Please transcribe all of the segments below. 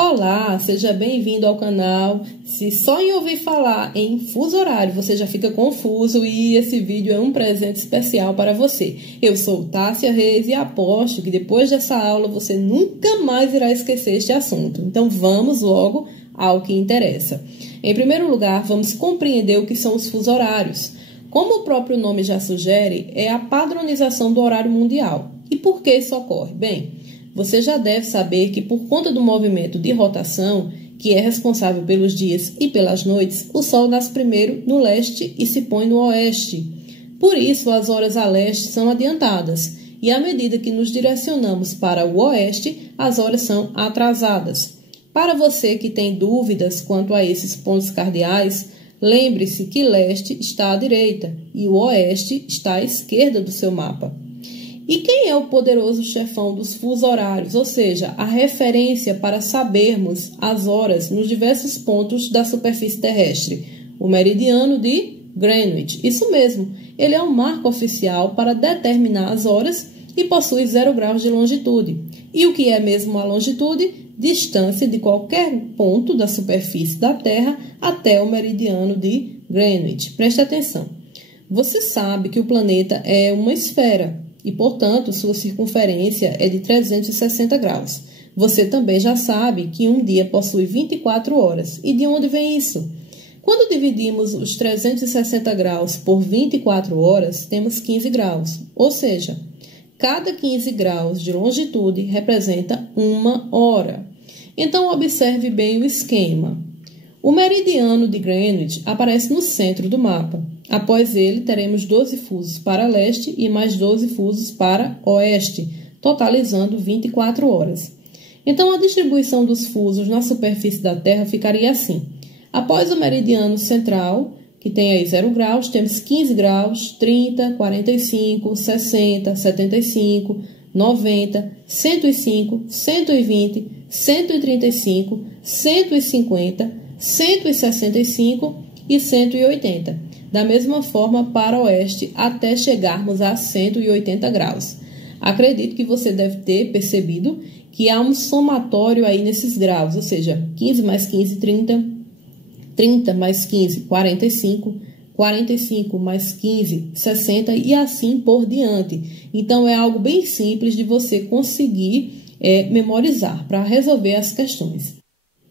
Olá, seja bem-vindo ao canal. Se só em ouvir falar em fuso horário você já fica confuso e esse vídeo é um presente especial para você. Eu sou Tássia Reis e aposto que depois dessa aula você nunca mais irá esquecer este assunto. Então vamos logo ao que interessa. Em primeiro lugar, vamos compreender o que são os fusos horários. Como o próprio nome já sugere, é a padronização do horário mundial. E por que isso ocorre? Bem, você já deve saber que por conta do movimento de rotação, que é responsável pelos dias e pelas noites, o Sol nasce primeiro no leste e se põe no oeste. Por isso, as horas a leste são adiantadas, e à medida que nos direcionamos para o oeste, as horas são atrasadas. Para você que tem dúvidas quanto a esses pontos cardeais, lembre-se que leste está à direita e o oeste está à esquerda do seu mapa. E quem é o poderoso chefão dos fusos horários, ou seja, a referência para sabermos as horas nos diversos pontos da superfície terrestre? O meridiano de Greenwich. Isso mesmo, ele é um marco oficial para determinar as horas e possui 0 graus de longitude. E o que é mesmo a longitude? Distância de qualquer ponto da superfície da Terra até o meridiano de Greenwich. Preste atenção. Você sabe que o planeta é uma esfera e, portanto, sua circunferência é de 360 graus. Você também já sabe que um dia possui 24 horas. E de onde vem isso? Quando dividimos os 360 graus por 24 horas, temos 15 graus. Ou seja, cada 15 graus de longitude representa 1 hora. Então, observe bem o esquema. O meridiano de Greenwich aparece no centro do mapa. Após ele, teremos 12 fusos para leste e mais 12 fusos para oeste, totalizando 24 horas. Então, a distribuição dos fusos na superfície da Terra ficaria assim. Após o meridiano central, que tem aí 0 graus, temos 15 graus, 30, 45, 60, 75, 90, 105, 120, 135, 150, 165 e 180. Da mesma forma para o oeste, até chegarmos a 180 graus. Acredito que você deve ter percebido que há um somatório aí nesses graus, ou seja, 15 mais 15, 30, 30 mais 15, 45, 45 mais 15, 60 e assim por diante. Então, é algo bem simples de você conseguir memorizar para resolver as questões.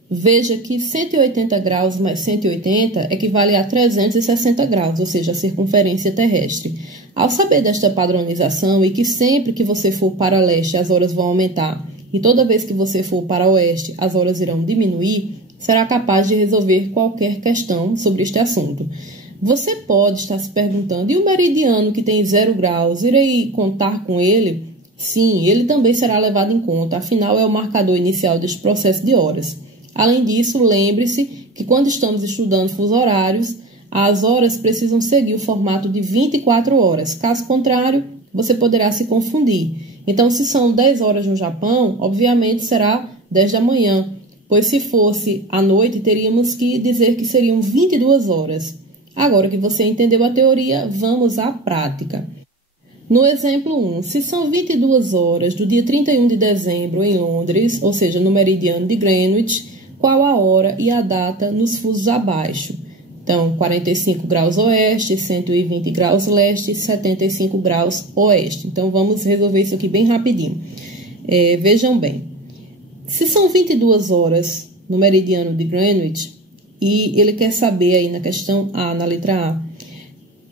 Veja que 180 graus mais 180 equivale a 360 graus, ou seja, a circunferência terrestre. Ao saber desta padronização e que sempre que você for para leste as horas vão aumentar e toda vez que você for para oeste as horas irão diminuir, será capaz de resolver qualquer questão sobre este assunto. Você pode estar se perguntando, e o meridiano que tem 0 graus, irei contar com ele? Sim, ele também será levado em conta, afinal é o marcador inicial deste processo de horas. Além disso, lembre-se que quando estamos estudando fusos horários, as horas precisam seguir o formato de 24 horas. Caso contrário, você poderá se confundir. Então, se são 10 horas no Japão, obviamente será 10 da manhã, pois se fosse à noite, teríamos que dizer que seriam 22 horas. Agora que você entendeu a teoria, vamos à prática. No exemplo 1, se são 22 horas do dia 31 de dezembro em Londres, ou seja, no meridiano de Greenwich, qual a hora e a data nos fusos abaixo? Então, 45 graus oeste, 120 graus leste, 75 graus oeste. Então, vamos resolver isso aqui bem rapidinho. Vejam bem, se são 22 horas no meridiano de Greenwich, e ele quer saber aí na questão A, na letra A,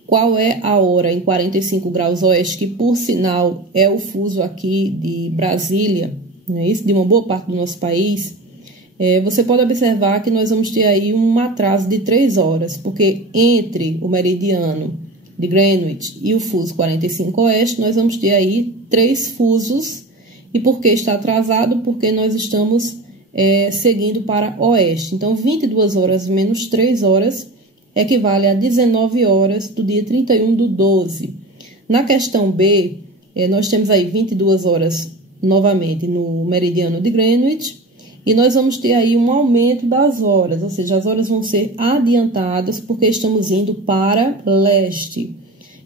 qual é a hora em 45 graus oeste, que por sinal é o fuso aqui de Brasília, não é isso? De uma boa parte do nosso país. Você pode observar que nós vamos ter aí um atraso de 3 horas, porque entre o meridiano de Greenwich e o fuso 45 oeste, nós vamos ter aí 3 fusos. E por que está atrasado? Porque nós estamos seguindo para oeste. Então, 22 horas menos 3 horas equivale a 19 horas do dia 31 do 12. Na questão B, nós temos aí 22 horas novamente no meridiano de Greenwich. E nós vamos ter aí um aumento das horas, ou seja, as horas vão ser adiantadas porque estamos indo para leste.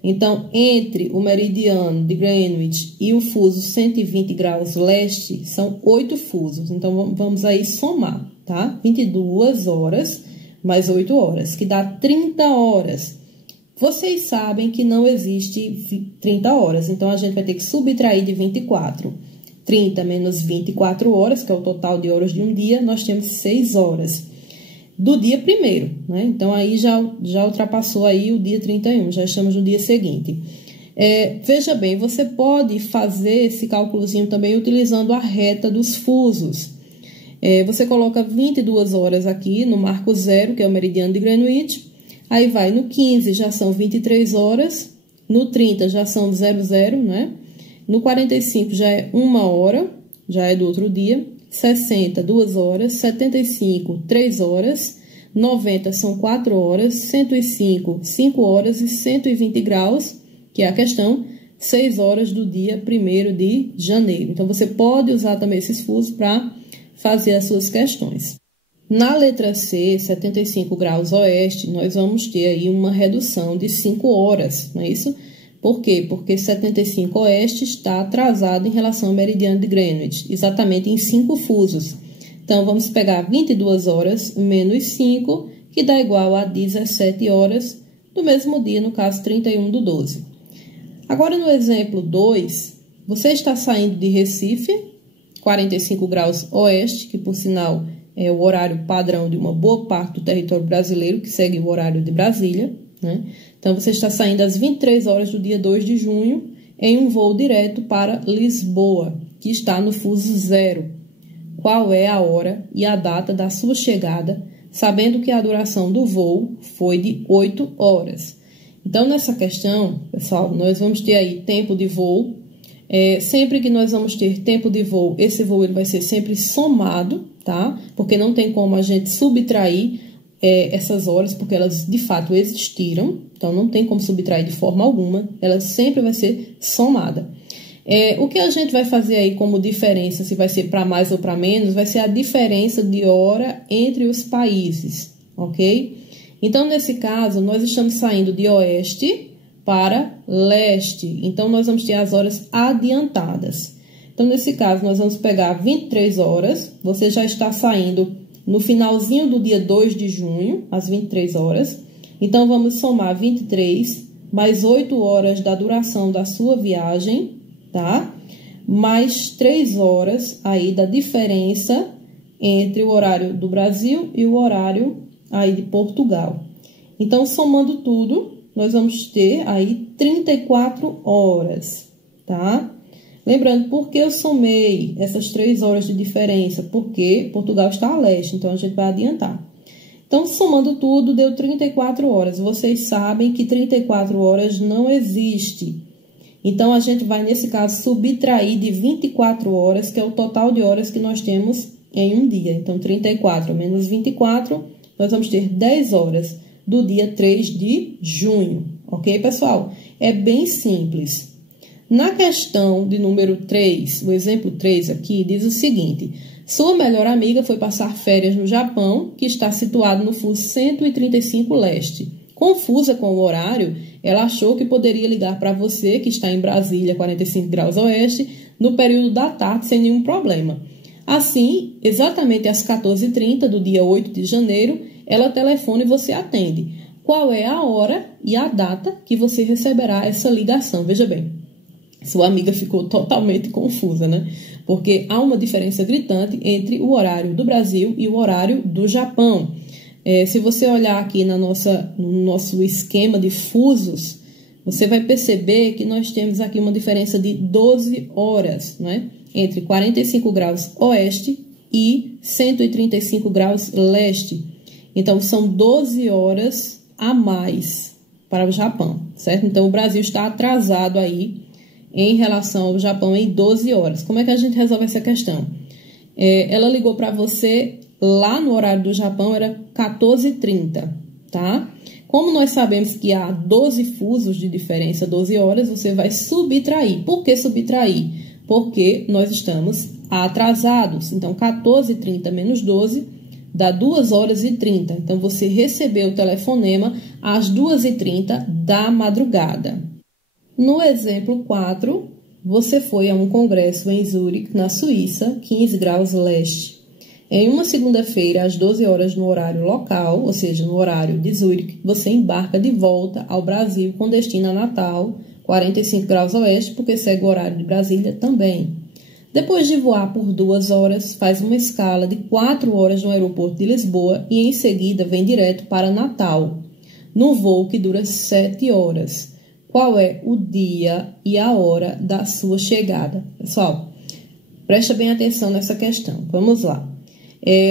Então, entre o meridiano de Greenwich e o fuso 120 graus leste, são 8 fusos. Então, vamos aí somar, tá? 22 horas mais 8 horas, que dá 30 horas. Vocês sabem que não existe 30 horas, então a gente vai ter que subtrair de 24. 30 menos 24 horas, que é o total de horas de um dia, nós temos 6 horas. Do dia primeiro, né? Então, aí já ultrapassou aí o dia 31, já estamos no dia seguinte. Veja bem, você pode fazer esse cálculozinho também utilizando a reta dos fusos. Você coloca 22 horas aqui no marco zero, que é o meridiano de Greenwich. Aí vai no 15, já são 23 horas. No 30, já são 00, né? No 45, já é 1 hora, já é do outro dia. 60, 2 horas. 75, 3 horas. 90 são 4 horas. 105, 5 horas. E 120 graus, que é a questão, 6 horas do dia 1º de janeiro. Então, você pode usar também esses fusos para fazer as suas questões. Na letra C, 75 graus oeste, nós vamos ter aí uma redução de 5 horas, não é isso? Por quê? Porque 75 oeste está atrasado em relação ao meridiano de Greenwich, exatamente em 5 fusos. Então, vamos pegar 22 horas menos 5, que dá igual a 17 horas do mesmo dia, no caso 31/12. Agora, no exemplo 2, você está saindo de Recife, 45 graus oeste, que por sinal é o horário padrão de uma boa parte do território brasileiro, que segue o horário de Brasília, né? Então, você está saindo às 23 horas do dia 2 de junho em um voo direto para Lisboa, que está no fuso zero. Qual é a hora e a data da sua chegada, sabendo que a duração do voo foi de 8 horas. Então, nessa questão, pessoal, nós vamos ter aí tempo de voo. Sempre que nós vamos ter tempo de voo, esse voo ele vai ser sempre somado, tá? Porque não tem como a gente subtrair essas horas, porque elas de fato existiram. Então, não tem como subtrair de forma alguma. Ela sempre vai ser somada. O que a gente vai fazer aí como diferença, se vai ser para mais ou para menos, vai ser a diferença de hora entre os países, ok? Então, nesse caso, nós estamos saindo de oeste para leste. Então, nós vamos ter as horas adiantadas. Então, nesse caso, nós vamos pegar 23 horas. Você já está saindo no finalzinho do dia 2 de junho, às 23 horas. Então, vamos somar 23 mais 8 horas da duração da sua viagem, tá? Mais 3 horas aí da diferença entre o horário do Brasil e o horário aí de Portugal. Então, somando tudo, nós vamos ter aí 34 horas, tá? Lembrando, por que eu somei essas 3 horas de diferença? Porque Portugal está a leste, então a gente vai adiantar. Então, somando tudo, deu 34 horas. Vocês sabem que 34 horas não existe. Então, a gente vai, nesse caso, subtrair de 24 horas, que é o total de horas que nós temos em um dia. Então, 34 menos 24, nós vamos ter 10 horas do dia 3 de junho. Ok, pessoal? É bem simples. Na questão de número 3, o exemplo 3 aqui, diz o seguinte: sua melhor amiga foi passar férias no Japão, que está situado no fuso 135 leste. Confusa com o horário, ela achou que poderia ligar para você, que está em Brasília, 45 graus oeste, no período da tarde, sem nenhum problema. Assim, exatamente às 14h30 do dia 8 de janeiro, ela telefona e você atende. Qual é a hora e a data que você receberá essa ligação? Veja bem, sua amiga ficou totalmente confusa, né? Porque há uma diferença gritante entre o horário do Brasil e o horário do Japão. Se você olhar aqui no nosso esquema de fusos, você vai perceber que nós temos aqui uma diferença de 12 horas, né? Entre 45 graus oeste e 135 graus leste. Então, são 12 horas a mais para o Japão, certo? Então, o Brasil está atrasado aí em relação ao Japão em 12 horas. Como é que a gente resolve essa questão? Ela ligou para você lá no horário do Japão, era 14h30, tá? Como nós sabemos que há 12 fusos de diferença, 12 horas, você vai subtrair. Por que subtrair? Porque nós estamos atrasados. Então, 14h30 menos 12 dá 2h30. Então, você recebeu o telefonema às 2h30 da madrugada, No exemplo 4, você foi a um congresso em Zurique, na Suíça, 15 graus leste. Em uma segunda-feira, às 12 horas no horário local, ou seja, no horário de Zurique, você embarca de volta ao Brasil com destino a Natal, 45 graus oeste, porque segue o horário de Brasília também. Depois de voar por 2 horas, faz uma escala de 4 horas no aeroporto de Lisboa e em seguida vem direto para Natal, no voo que dura 7 horas. Qual é o dia e a hora da sua chegada? Pessoal, presta bem atenção nessa questão. Vamos lá.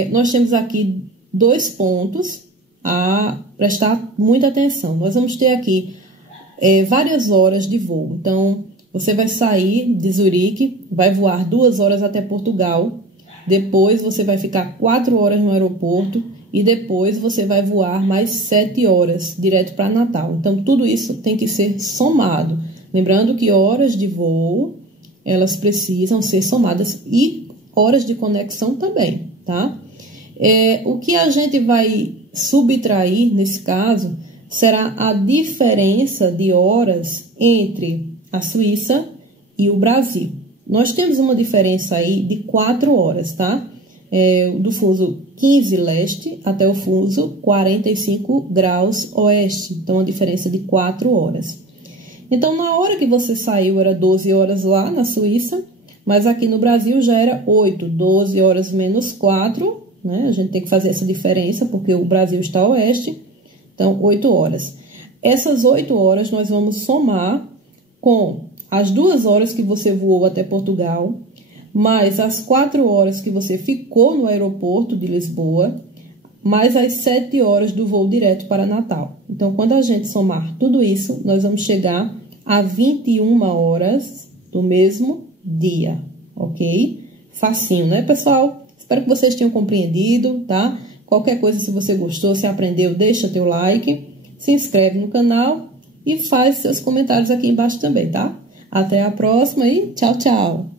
Nós temos aqui 2 pontos a prestar muita atenção. Nós vamos ter aqui várias horas de voo. Então, você vai sair de Zurique, vai voar 2 horas até Portugal, depois você vai ficar 4 horas no aeroporto e depois você vai voar mais 7 horas direto para Natal. Então, tudo isso tem que ser somado. Lembrando que horas de voo, elas precisam ser somadas e horas de conexão também, tá? O que a gente vai subtrair nesse caso será a diferença de horas entre a Suíça e o Brasil. Nós temos uma diferença aí de 4 horas, tá? Do fuso 15 leste até o fuso 45 graus oeste. Então, a diferença de 4 horas. Então, na hora que você saiu, era 12 horas lá na Suíça, mas aqui no Brasil já era 8, 12 horas menos 4, né? A gente tem que fazer essa diferença, porque o Brasil está a oeste, então 8 horas. Essas 8 horas nós vamos somar com as 2 horas que você voou até Portugal, mais as 4 horas que você ficou no aeroporto de Lisboa, mais as 7 horas do voo direto para Natal. Então, quando a gente somar tudo isso, nós vamos chegar a 21 horas do mesmo dia, ok? Facinho, né, pessoal? Espero que vocês tenham compreendido, tá? Qualquer coisa, se você gostou, se aprendeu, deixa teu like, se inscreve no canal e faz seus comentários aqui embaixo também, tá? Até a próxima e tchau, tchau!